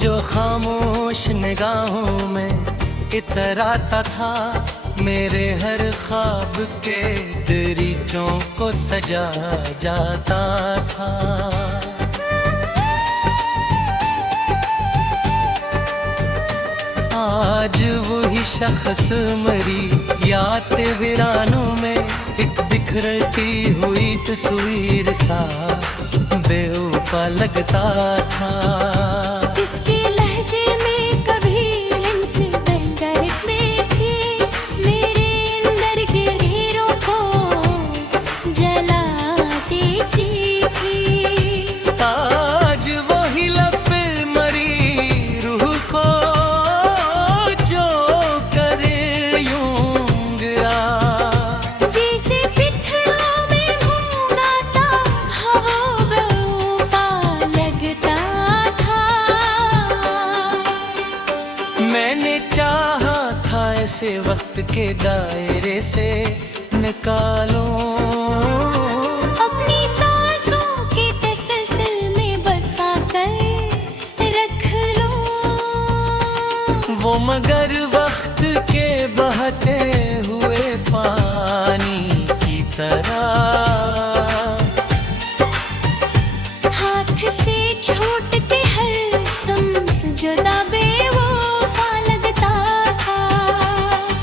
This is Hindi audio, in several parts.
जो खामोश निगाहों में इतराता था, मेरे हर ख्वाब के दरीचों को सजा जाता था। आज वही शख्स मरी याद वीरानों में, एक बिखरती हुई तस्वीर सा बेवफा लगता था। जिसके लहजे में कभी लिम्स करते थे, मेरे अंदर के ढेरों को जलाती थी। आज वही लफ्ज़ मरी रूह को जो करे यूं गिरा, जैसे बिथड़ों में भूंगा था हवा बेवफा लगता था। मैंने चाहा था ऐसे वक्त के दायरे से निकालूं, अपनी सांसों के तसल्सल में बसा कर रख लूं। वो मगर वक्त के बहते हुए पानी की तरह हाथ से छूटते हर समत जुदा बेवफा लगता था।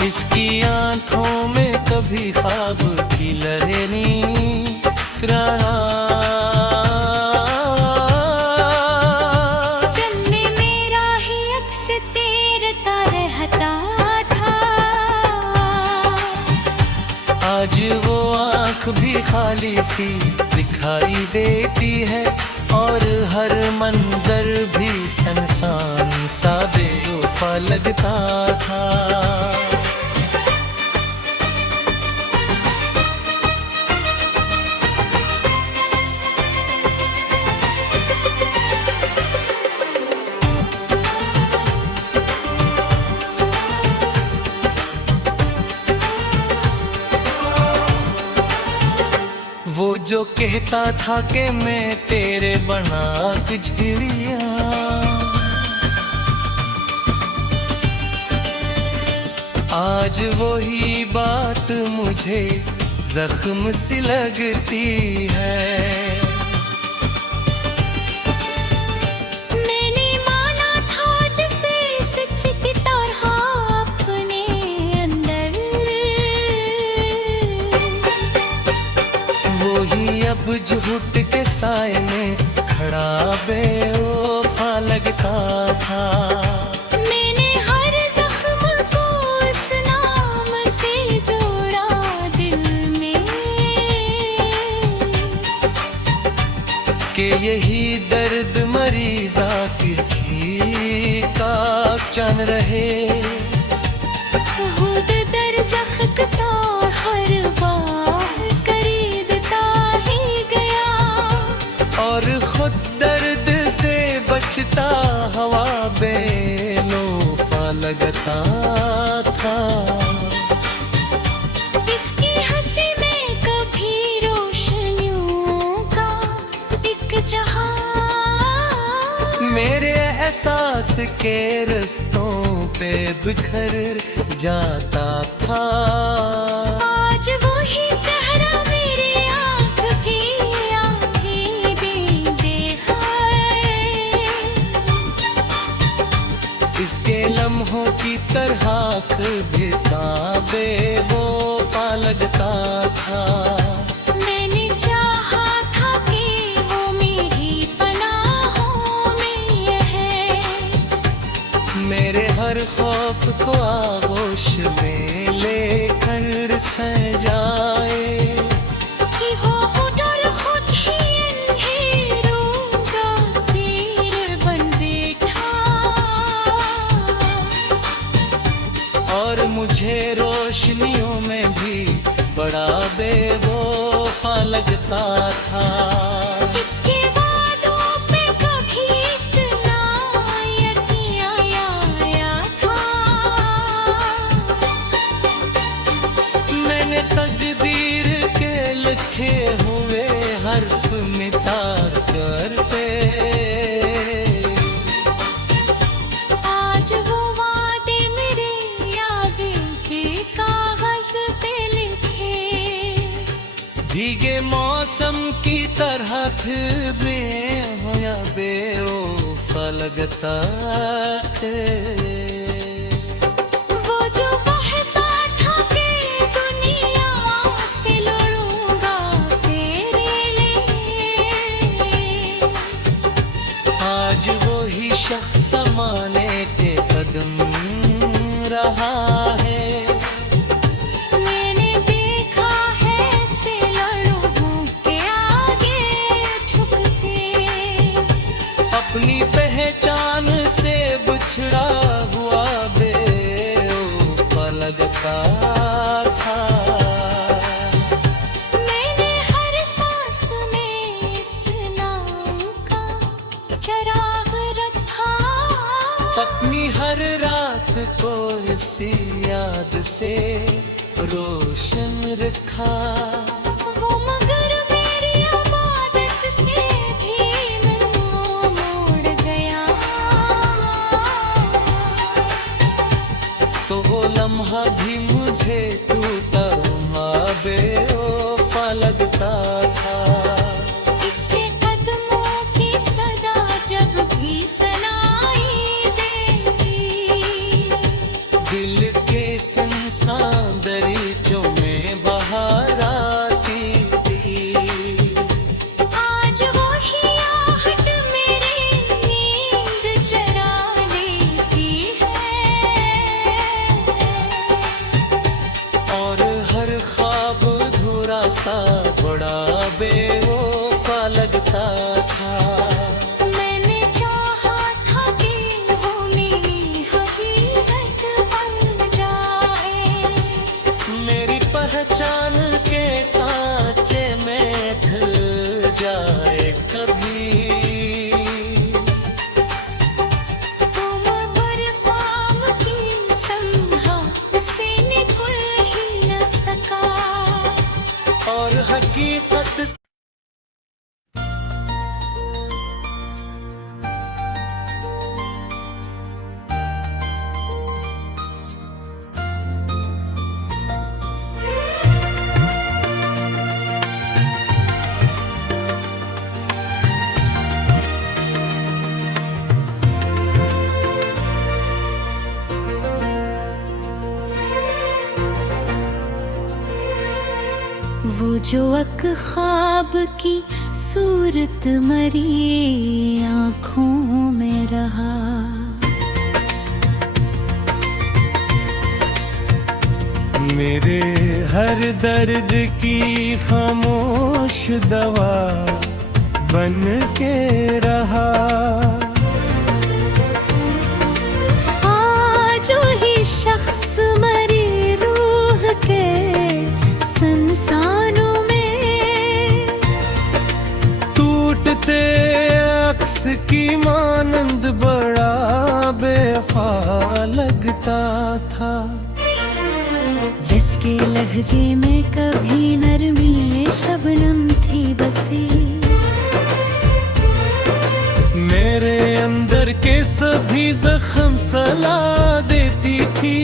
इसकी आंखों में कभी ख्वाब की लहरें नहीं रहा। जन्ने मेरा ही अक्स तैरता रहता था। आज वो आँख भी खाली सी दिखाई देती है, और हर मंजर भी सनसान सा बेवफा लगता था। वो जो कहता था कि मैं तेरे बना गुजरिया, आज वही बात मुझे जख्म सी लगती है। मैंने माना था जिसे सच की तरह अपने अंदर, वही अब झूठ के साए में खड़ा बेवफा लगता था। मैंने हर जख्म को इस नाम से जोड़ा दिल में, कि यही दर्द मरीज़ा की का चन रहे। खुद दर ज़ख्त हर बार खरीदता ही गया, और खुद दर्द से बचता हवा बेलोफा लगता था। इसकी हंसी में कभी रोशनियों का एक जहां, मेरे एहसास के रस्तों पे बिखर जाता था। आज वही चेहरा मेरी आँख भी आँखें भी देखा है। इसके लम्हों की तरह बेताबे वो लगता था। मैंने चाहा था कि वो मेरी पनाहों में है, मेरे हर खौफ को आगोश में लेकर सजाए, कि वो उधर खुद ही अंधेरों का सिर बन बैठा, और मुझे रोशनियों में भी बड़ा बेवफा लगता था। इसके वादों पे कभी इतना यकीन आया था। मैंने तकदीर के लिखे हुए हर्फ मिटा करते सनम की तरह फिर भी हो या बेवफा लगता है। वो जो कहता था कि दुनिया से लड़ूंगा तेरे लिए, आज वो ही शख्स ज़माने के कदम रहा है। मैंने देखा है ऐसे लोगों के आगे झुकते, अपनी पहचान से बिछड़ा हुआ बेवफा लगता था। मैंने हर सांस में इस नाम का चिराग रखा, अपनी हर रात को इसी याद से रोशन रखा। वो मगर मेरी इबादत से भी मुंह मोड़ गया, तो वो लम्हा भी मुझे टूटा हुआ बेवफा लगता था। इसके कदमों की सदा जब भी सुनाई देती, दिल के संसान दरीचों में बाहर आती थी। आज वो ही आहट मेरी नींद चरा लेती है, और हर ख्वाब अधूरा सा बड़ा बेवफा लगता था। मैंने चाहा था कि वो मेरी हकीकत बन जाए, मेरी पहचान के सांचे में ढल जाए कभी। तो मगर शाम की संध्या से निकल ही न सका, और हकीकत वो जो अक ख्वाब की सूरत मरी आँखों में रहा, मेरे हर दर्द की खामोश दवा बन के रहा। आज ही शख्स मरी रूह के संसानों में, टूटते अक्स की मानंद बड़ा बेवफा लगता था। जिसके लहजे में कभी नरमी शबनम थी बसी, मेरे अंदर के सभी जख्म सला देती थी।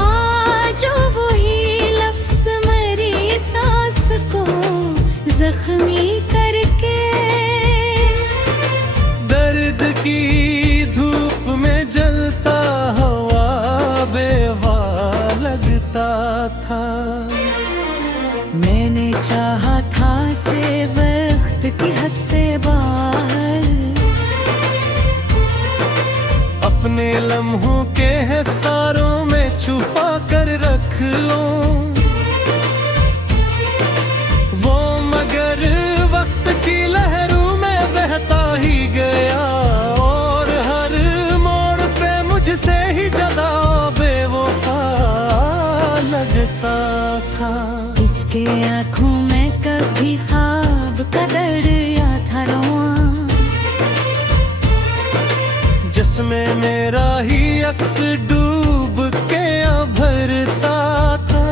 आज वही लफ्ज़ मरी सांस को जख्मी करके, दर्द की धूप में जलता हवा बेवा लगता था। मैंने चाहा था से वक्त की हद से बाहर, अपने लम्हों के हिस्सारों में छुपा कर रख लो वो, मगर वक्त की लहरों में बहता ही गया, और हर मोड़ पे मुझसे ही ज्यादा बेवफा लगता था। इसके आँखों में कभी ख्वाब का दरिया था रवां, जिसमें मेरा ही अक्स डूब के भरता था।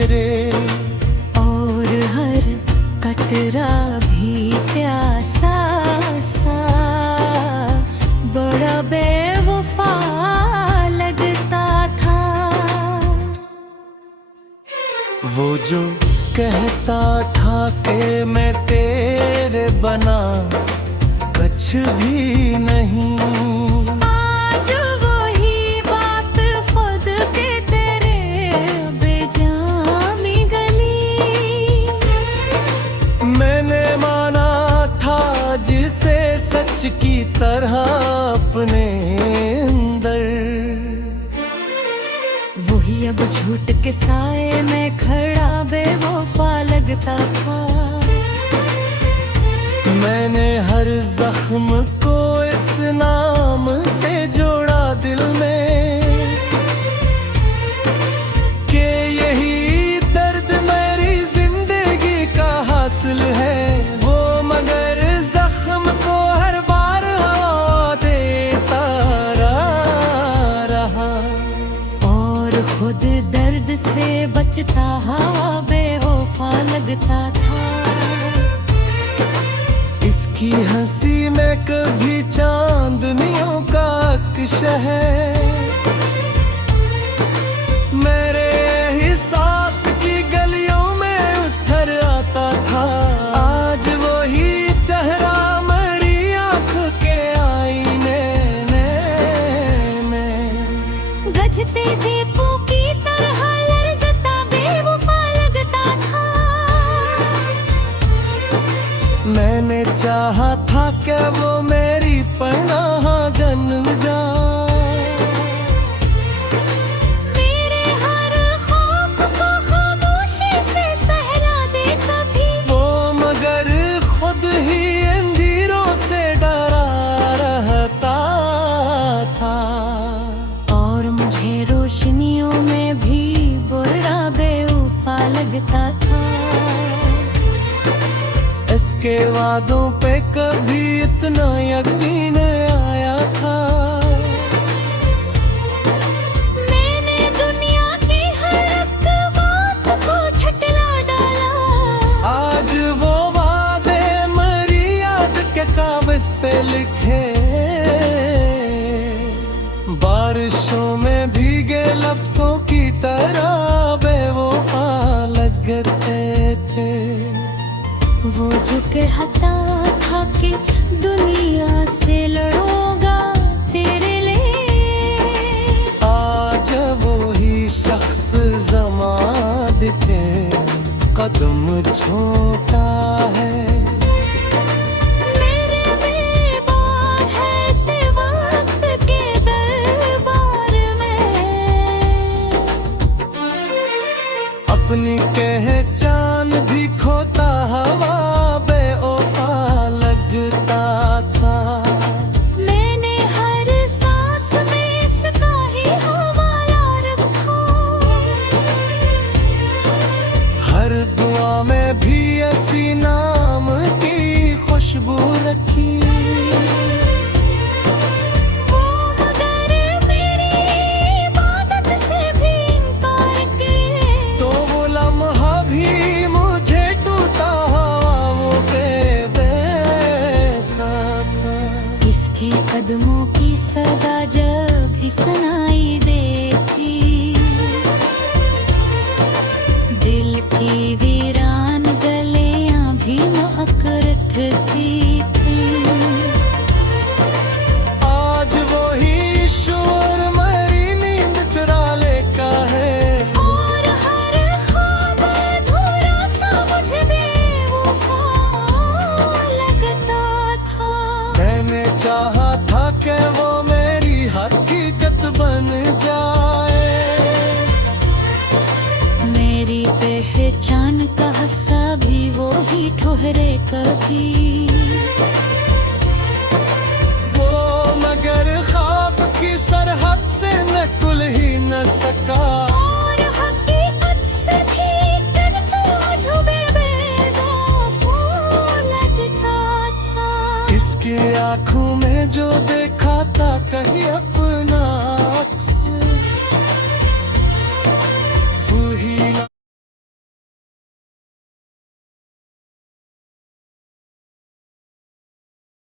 गुजरे, और हर कतरा भी प्यासा सा बड़ा बेवफा लगता था। वो जो कहता था कि मैं तेरे बना कुछ भी नहीं, आज वही बात खुद के तेरे बेजामी गली। मैंने माना था जिसे सच की तरह अपने अंदर, वही अब झूठ के साए में खड़ा बेवफा लगता था। मैंने हर जख्म को इस नाम से जोड़ा दिल में, कि यही दर्द मेरी जिंदगी का हासिल है। वो मगर जख्म को हर बार हवा देता रहा, और खुद दर्द से बचता हवा बेवफा लगता था। इसकी हंसी में कभी चांदनियों का अक्श है, मेरे एहसास की गलियों में उतर आता था। आज वही चेहरा मेरी आँख के आईने में, गजते दीपों की तरह लर्ज़ता बेवफा लगता था। मैंने चाहा था कि वो मेरी पनाह गन जाए, मेरे हर खौफ को खामोशी से सहला दे कभी। वो मगर खुद ही अंधेरों से डरा रहता था, और मुझे रोशनियों में भी बुरा बेवफा लगता था। इसके वादों पे कभी इतना यकीन आया था। मैंने दुनिया की हर एक बात को झटला डाला। आज वो वादे मरी याद के कागज पे लिखे, बारिशों में भीगे लफ्जों की तरह बेवफा लगते थे। वो जो कहता था कि दुनिया से लड़ूंगा तेरे लिए, आज वो ही शख्स ज़माद के कदम छोटा है। मेरे बेबार है से वक्त के दरबार में, अपनी पहचान भी खोता हवा बेवफा लगता था। मैंने हर सांस में इसका ही हवाला रखा, हर दुआ में भी ऐसी नाम की खुशबू रखी। वो मगर मेरी इबादत से भी इनकार करे, तो वो लम्हा भी मुझे टूटा हुआ वो बेवफा था। इसके कदमों की सदा जब भी सुनाई देती, दिल की वीरान गलियां भी महक रखती थी। आज वो ही शोर मेरी नींद चुरा लेता है, और हर ख्वाब अधूरा सा मुझे बेवफा लगता था। मैंने चाहा था कि वो मेरी हकीकत बन जाए, मेरी पहचान का हिस्सा भी वो ही ठहरे कभी।